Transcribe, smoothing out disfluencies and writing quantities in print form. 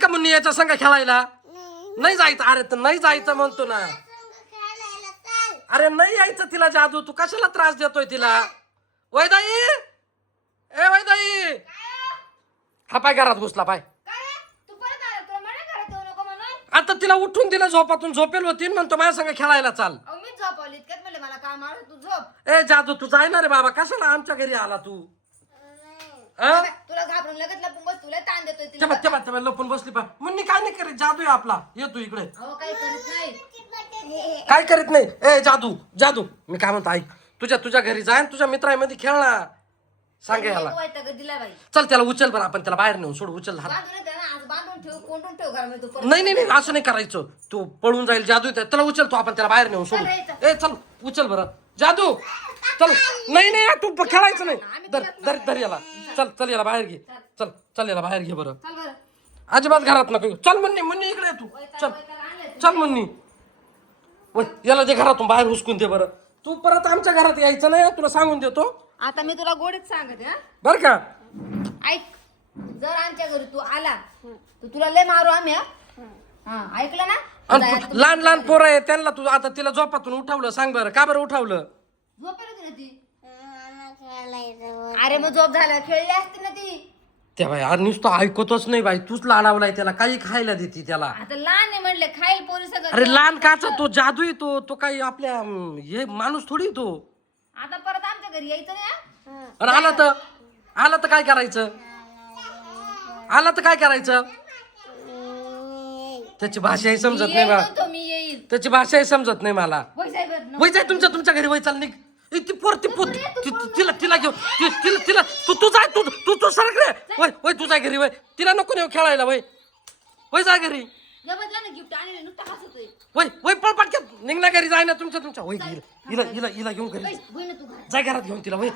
का मुन्नी याच्या संग खेळायला? नाही जायचं. अरे तर नाही जायचं म्हणतो ना. अरे नाही यायचं तिला जादू. तू कशाला त्रास देतोय तिला? वैदाई, ए वैदाई, हा पाय घरात घुसला पाय. आता तिला उठून दिलं झोपातून. झोपेल होती म्हणतो माझ्या संग खेळायला चाल. ए जादू तू जाय ना रे बाबा. कशाला आमच्या घरी आला तू? तुला घाबरून लगत लपून बस. तुला ताण देतोय तिला. तेव्हा लपून बसली पाय. मुन्नी काय नाही करीत. जादू आहे आपला. ये तू इकडे. काही करत नाही. काय करीत नाही. ए जादू जादू मी काय म्हणतो ऐक. तुझ्या घरी जाय तुझ्या मित्रांमध्ये खेळ ना. सांग याला. दिला बाई. चल त्याला उचल बरं. आपण त्याला बाहेर नेऊन सोड. उचल हात. आज बांधून ठेव, कोंडून ठेव घरामध्ये तू. नाही असं नाही करायचं. तू पळून जाईल जादू. त्याला उचलतो आपण. त्याला बाहेर नेऊन सोडू. ए चल उचल बरं जादू. चल. नाही तू खेळायचं नाही. धर याला. चल याला बाहेर घे. चल याला बाहेर घे बरं. अजिबात घरात नको. चल मुन्नी इकडे ये तू. चल मुन्नी. याला जे घरातून बाहेर हुसकून दे बरं. तू परत आमच्या घरात यायचं नाही. तुला सांगून देतो. आता मी तुला गोडीत सांगते बर का. ऐक. जर आमच्या घरी तू आला तर तुला लय मारू आम्ही. ऐकलं ना. आणि लहान पोरं आहे त्यांना तू आता तिला झोपातून उठवलं. सांग बरं का बरं उठवलं? झोपेल होती ना ती. अरे मग झोप झाला खेळली असते ना ती. त्या बाई अरे नुसतं ऐकतच नाही बाई. तूच लाडावलाय त्याला. काही खायला देते त्याला. आता लहान आहे म्हणले खाईल पोरी सगळं. अरे लहान काचा तो जादू येतो. तो काही आपल्या हे माणूस थोडी तो. आता परत आमच्या घरी यायचं नाही. अरे आला तर काय करायचं? त्याची भाषाही समजत नाही बा. मी येईल. त्याची भाषाही समजत नाही मला. वय जाय तुमच्या घरी. वय चाल निघ. ती पोर तिला घेऊ. तिला तू जाय. तू सरक रे. वय तू जाय घरी. वय तिला नको नेऊ खेळायला. वय जाय घरी. गिफ्ट आणले नुसतं हसतोय. वय पळ पटक्यात निघ ना घरी. जाय ना तुमच्या. वय हिला घेऊन घरी तू जाय. घरात घेऊन तिला. वय